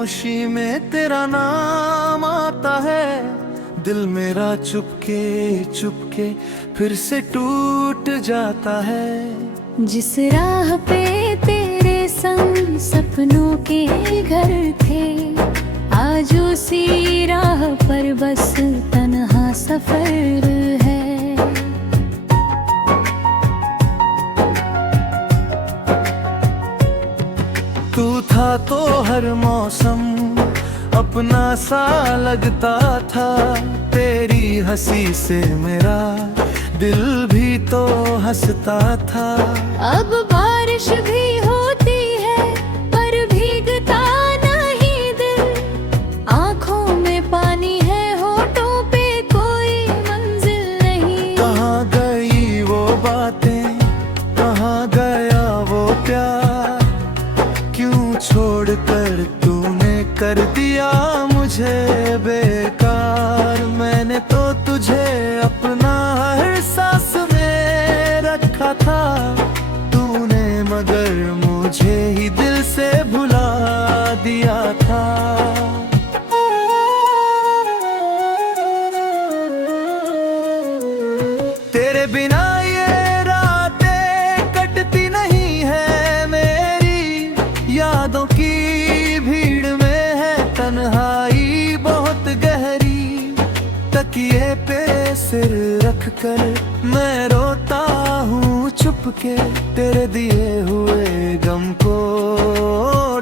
खामोशी में तेरा नाम आता है, दिल मेरा चुपके चुपके फिर से टूट जाता है। जिस राह पे तेरे संग सपनों के घर थे, आज उसी राह पर बस तन्हा सफर है। तू था तो हर मौसम अपना सा लगता था, तेरी हंसी से मेरा दिल भी तो हंसता था। अब बारिश भी होती है पर भीगता नहीं दिल, आँखों में पानी है होठों पे कोई मंजिल नहीं। कहाँ गई वो बातें, कहाँ गया वो प्यार, क्यों छोड़कर तूने कर दिया मुझे बेकार। मैंने तो तुझे अपना हर सांस में रखा था, तूने मगर मुझे ही दिल से भुला दिया था। तेरे बिना ये रातें कटती नहीं है मेरी, यादों की भीड़ में है तन्हाई बहुत गहरी। तकिए पे सिर रख कर मैं रोता हूँ चुपके, तेरे दिए हुए गम को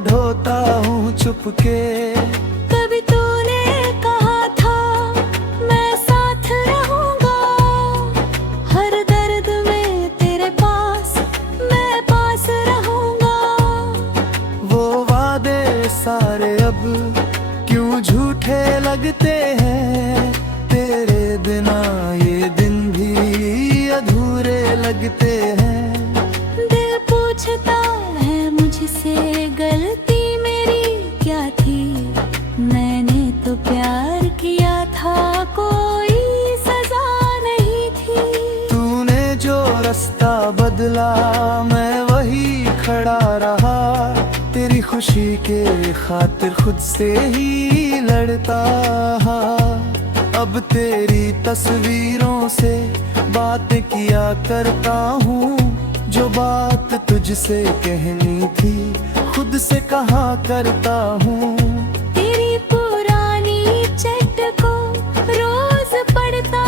ढोता हूँ चुपके। कभी तूने कहा था मैं साथ रहूंगा, हर दर्द में तेरे पास मैं पास रहूंगा। वो वादे सारे अब क्यों झूठे लगते हैं, तेरे बिना ये दिन भी अधूरे लगते हैं। दिल पूछता है मुझसे गलती मेरी क्या थी, मैंने तो प्यार किया था कोई सजा नहीं थी। तूने जो रास्ता बदला मैं वही खड़ा रहा, तेरी खुशी के खातिर खुद से ही लड़ता। अब तेरी तस्वीरों से बातें किया करता हूँ, जो बात तुझसे कहनी थी खुद से कहा करता हूँ। तेरी पुरानी चैट को रोज पढ़ता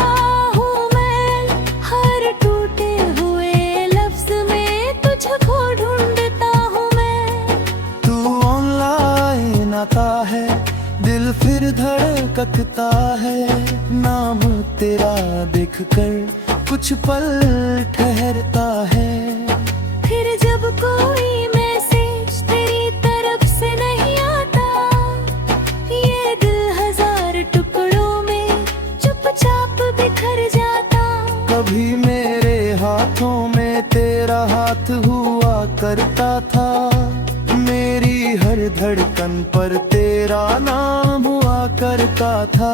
हूँ मैं, हर टूटे हुए लफ्ज में तुझको ढूंढता हूँ मैं। तू ऑनलाइन आता है, दिल फिर धड़कता है, नाम तेरा देखकर कुछ पल ठहरता है। फिर जब कोई मैसेज तेरी तरफ से नहीं आता, ये दिल हजार टुकड़ों में चुपचाप बिखर जाता। कभी मेरे हाथों में तेरा हाथ हुआ करता था, मेरी हर धड़कन पर तेरा नाम हुआ करता था।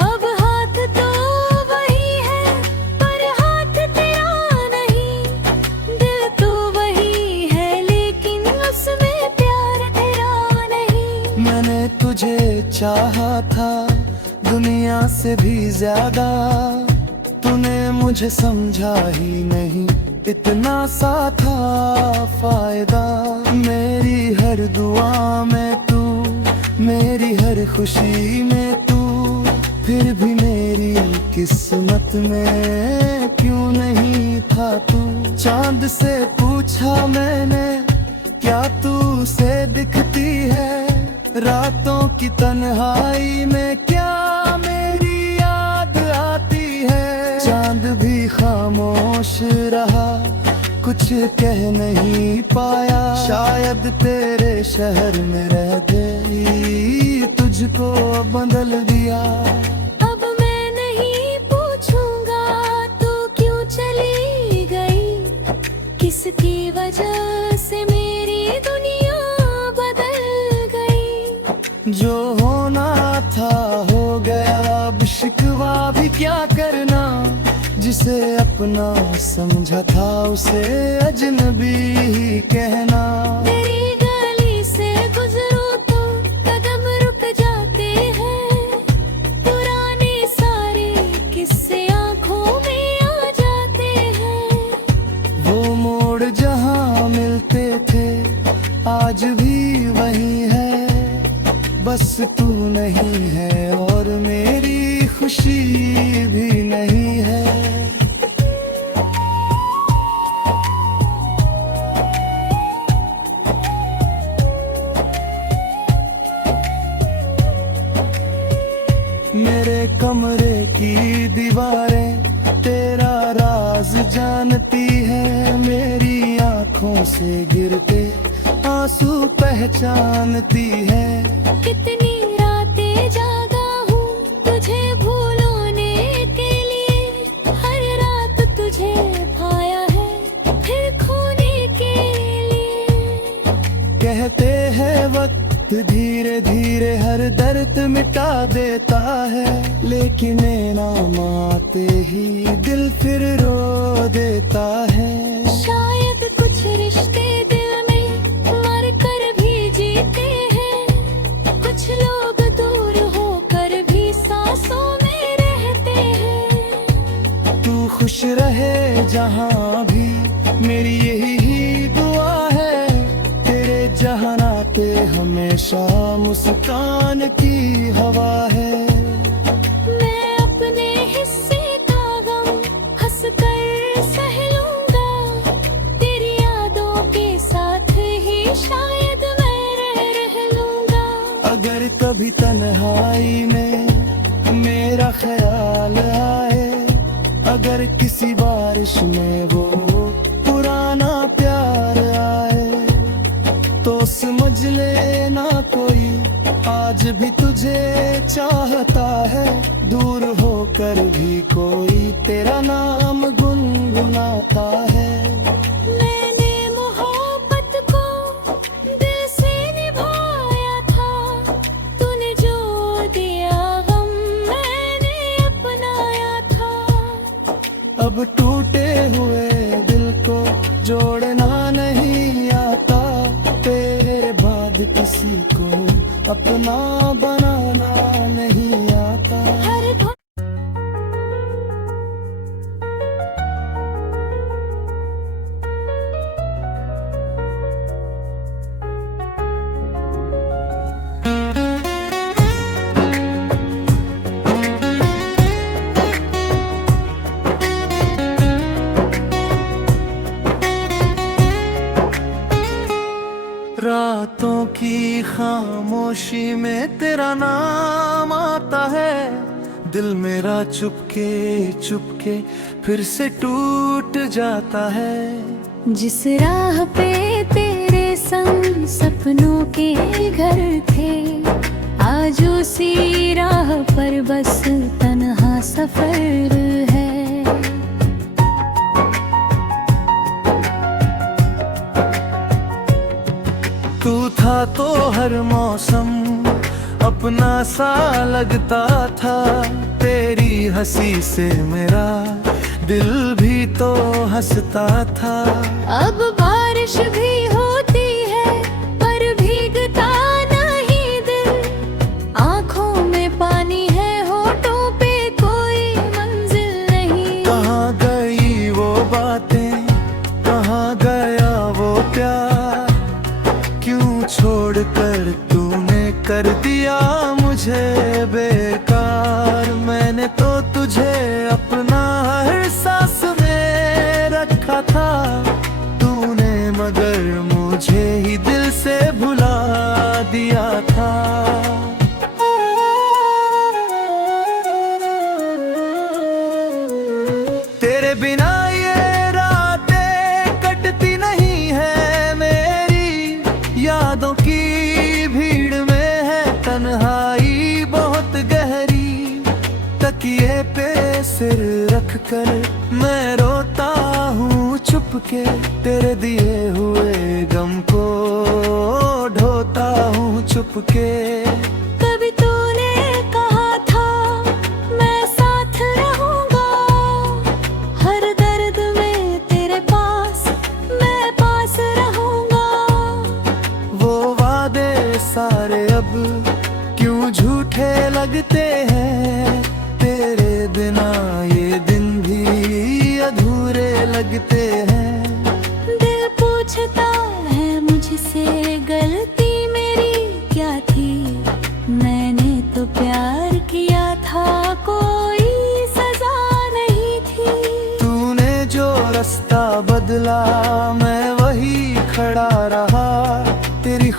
अब हाथ तो वही है पर हाथ तेरा नहीं, दिल तो वही है लेकिन उसमें प्यार तेरा नहीं। मैंने तुझे चाहा था दुनिया से भी ज्यादा, तूने मुझे समझा ही नहीं, इतना सा था फायदा। मेरी हर दुआ में तू, मेरी हर खुशी में तू, फिर भी मेरी किस्मत में क्यों नहीं था तू। चांद से पूछा मैंने क्या तू से दिखती है, रातों की तन्हाई में क्या मेरी याद आती है। चांद भी खामोश रहा, कुछ कह नहीं पाया, शायद तेरे शहर में रह गई तुझको बदल दिया। अब मैं नहीं पूछूंगा तू क्यों चली गई, किसकी वजह से मेरी दुनिया बदल गई। जो होना था हो गया, अब शिकवा भी क्या करना, जिसे अपना समझा था उसे अजनबी ही कहना। तेरी गली से गुजरूं तो खुशी भी नहीं है। मेरे कमरे की दीवारें तेरा राज जानती है, मेरी आंखों से गिरते आंसू पहचानती है। कितनी रातें जागा हूँ तुझे भूलने के लिए, हर रात तुझे पाया है फिर खोने के लिए। कहते हैं वक्त धीरे धीरे हर दर्द मिटा देता है, लेकिन नाम आते ही दिल फिर रो देता है। शायद कुछ रिश्ते दिल में मर कर भी जीते हैं, कुछ लोग दूर होकर भी सांसों में रहते हैं। तू खुश रहे जहाँ भी मेरी यही दुआ है, तेरे जहाना पे हमेशा मुस्कान की हवा है। मैं अपने हिस्से का गम हंस कर सह लूंगा, तेरी यादों के साथ ही शायद मैं रह लूंगा। अगर कभी तन्हाई में मेरा ख्याल आए, अगर किसी बारिश में वो पुराना प्यार आए, तो समझ लेना कोई आज भी तुझे चाहता है। दूर होकर भी कोई तेरा नाम गुनगुनाता है। मैंने मोहब्बत को दिल से निभाया था, तूने जो दिया गम मैंने अपनाया था। अब टूटे हुए दिल को जोड़ना नहीं आता, तेरे बाद किसी को अपना बनाना नहीं आता। हर रातों की खामोशी में तेरा नाम आता है, दिल मेरा चुपके चुपके फिर से टूट जाता है। जिस राह पे तेरे संग सपनों के घर थे, आज उसी राह पर बस तन्हा सफर है। तू था तो हर मौसम अपना सा लगता था, तेरी हंसी से मेरा दिल भी तो हंसता था। अब बारिश भी होती है पर भीगता नहीं दिल, आंखों में पानी है होठों पे कोई मंजिल नहीं। कहाँ गई वो बातें, कहाँ गया वो प्यार, क्यों छोड़कर तूने कर दिया मुझे बेकार। मैंने तो तुझे अपना हर सांस में रखा था, तूने मगर मुझे ही दिल से भुला दिया था। तेरे बिना ये रातें कटती नहीं है मेरी, यादों की भीड़ में है तन्हाई बहुत गहरी। तकिए पे सिर रख कर मैं रोता हूँ चुपके, तेरे दिए हुए गम को ढोता हूँ चुपके। कभी तूने कहा था मैं साथ रहूंगा, हर दर्द में तेरे पास मैं पास रहूंगा। वो वादे सारे अब क्यों झूठे लगते हैं, तेरे बिना ये दिन भी अधूरे लगते हैं। दिल पूछता है मुझसे गलती मेरी क्या थी,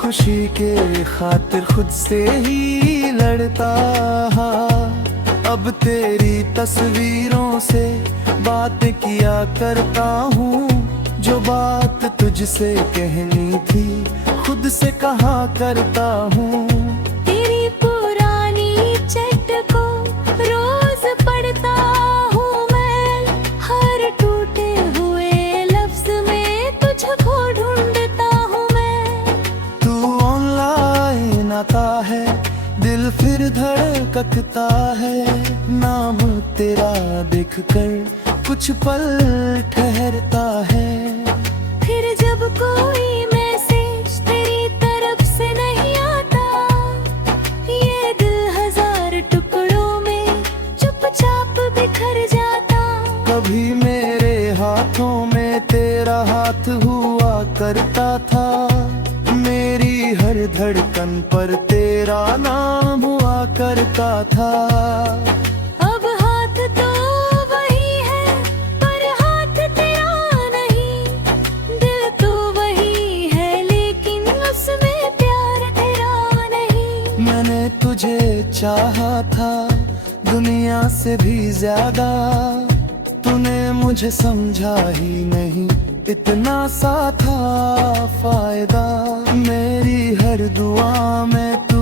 खुशी के खातिर खुद से ही लड़ता। अब तेरी तस्वीरों से बातें किया करता हूँ, जो बात तुझसे कहनी थी खुद से कहा करता हूँ। तेरी पुरानी चैट को रोज पढ़ता हूँ मैं, हर टूटे हुए लफ्ज में तुझको ढूंढता हूँ मैं। तू ऑनलाइन आता है, दिल फिर धड़कता है, नाम तेरा देखकर कुछ पल ठहरता है। फिर जब कोई मैसेज तेरी तरफ से नहीं आता, ये दिल हजार टुकड़ों में चुपचाप बिखर जाता। कभी मेरे हाथों में तेरा हाथ हुआ करता था, मेरी हर धड़कन पर तेरा नाम हुआ करता था। अब हाथ तो वही है पर हाथ तेरा नहीं, दिल तो वही है लेकिन उसमें प्यार तेरा नहीं। मैंने तुझे चाहा था दुनिया से भी ज्यादा, तूने मुझे समझा ही नहीं, इतना सा था फायदा। मेरी हर दुआ में तू,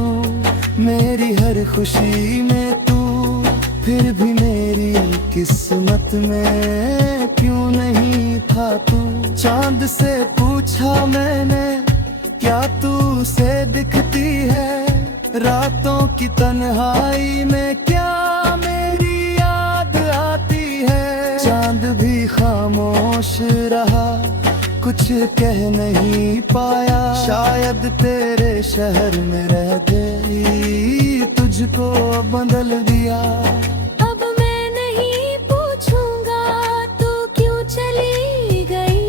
मेरी हर खुशी में तू, फिर भी मेरी किस्मत में क्यों नहीं था तू। चांद से पूछा मैंने क्या तू से दिखती है, रातों की तन्हाई में क्या मेरी याद आती है। चांद भी खामोश रहा, कुछ कह नहीं पाया, शायद तेरे शहर में रह गई, तुझको बदल दिया। अब मैं नहीं पूछूंगा तू क्यों चली गई,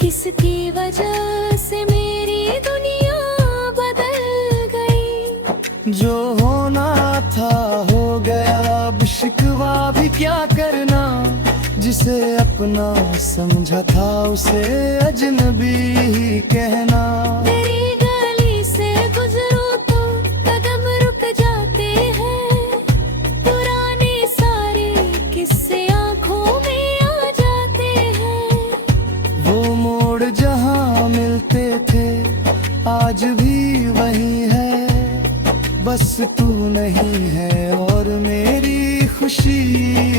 किसकी वजह से मेरी दुनिया बदल गई। जो होना था हो गया, अब शिकवा भी क्या करना, जिसे अपना समझा था उसे अजनबी ही कहना। तेरी गली से गुजरूं तो कदम रुक जाते हैं, पुराने सारे किस्से आंखों में आ जाते हैं। वो मोड़ जहाँ मिलते थे आज भी वही है, बस तू नहीं है और मेरी खुशी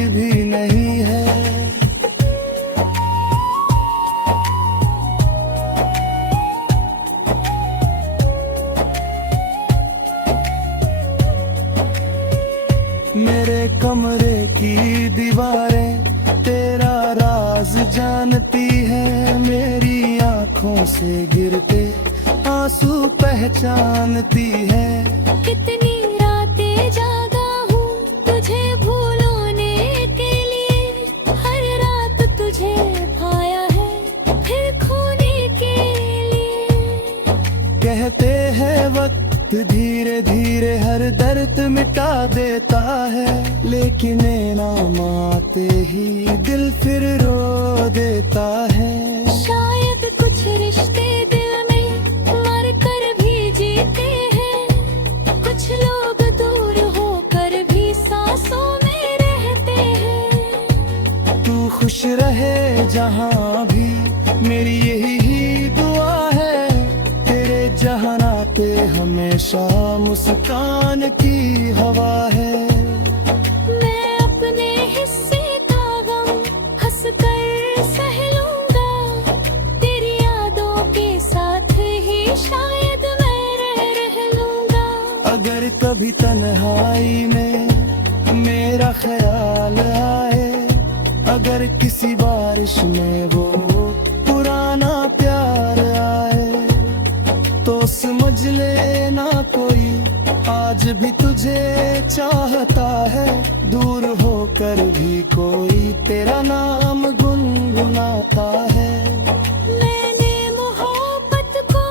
भी नहीं है। मेरे कमरे की दीवारें तेरा राज जानती है, मेरी आंखों से गिरते आंसू पहचानती है। कितनी रातें जागा हूँ तुझे भूलने के लिए, हर रात तुझे पाया है फिर खोने के लिए। कहते हैं वक्त धीरे धीरे हर दर्द मिटा देता है, लेकिन नाम आते ही दिल फिर रो देता है। शायद कुछ रिश्ते दिल में मर कर भी जीते हैं, कुछ लोग दूर होकर भी सांसों में रहते हैं। तू खुश रहे जहाँ भी, मेरी यही दुआ है, तेरे जहाना पे हमेशा मुस्कान की हवा है। मैं अपने हिस्से का गम हंस कर सह लूंगा, तेरी यादों के साथ ही शायद मैं रह लूंगा। अगर कभी तन्हाई में मेरा ख्याल आए, अगर किसी बारिश में वो पुराना प्यार आए, तो समझ लेना कोई आज भी तुझे चाहता है, दूर होकर भी कोई तेरा नाम गुनगुनाता है। मैंने मोहब्बत को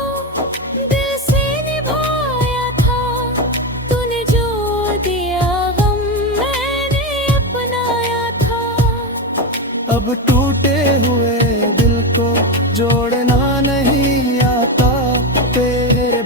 दिल से निभाया था, तूने जो दिया गम मैंने अपनाया था। अब टूटे हुए दिल को जोड़ना नहीं आता, तेरे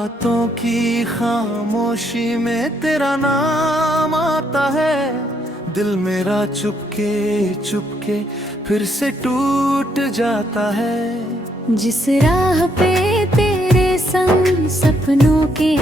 रातों की खामोशी में तेरा नाम आता है, दिल मेरा चुपके चुपके फिर से टूट जाता है। जिस राह पे तेरे संग सपनों के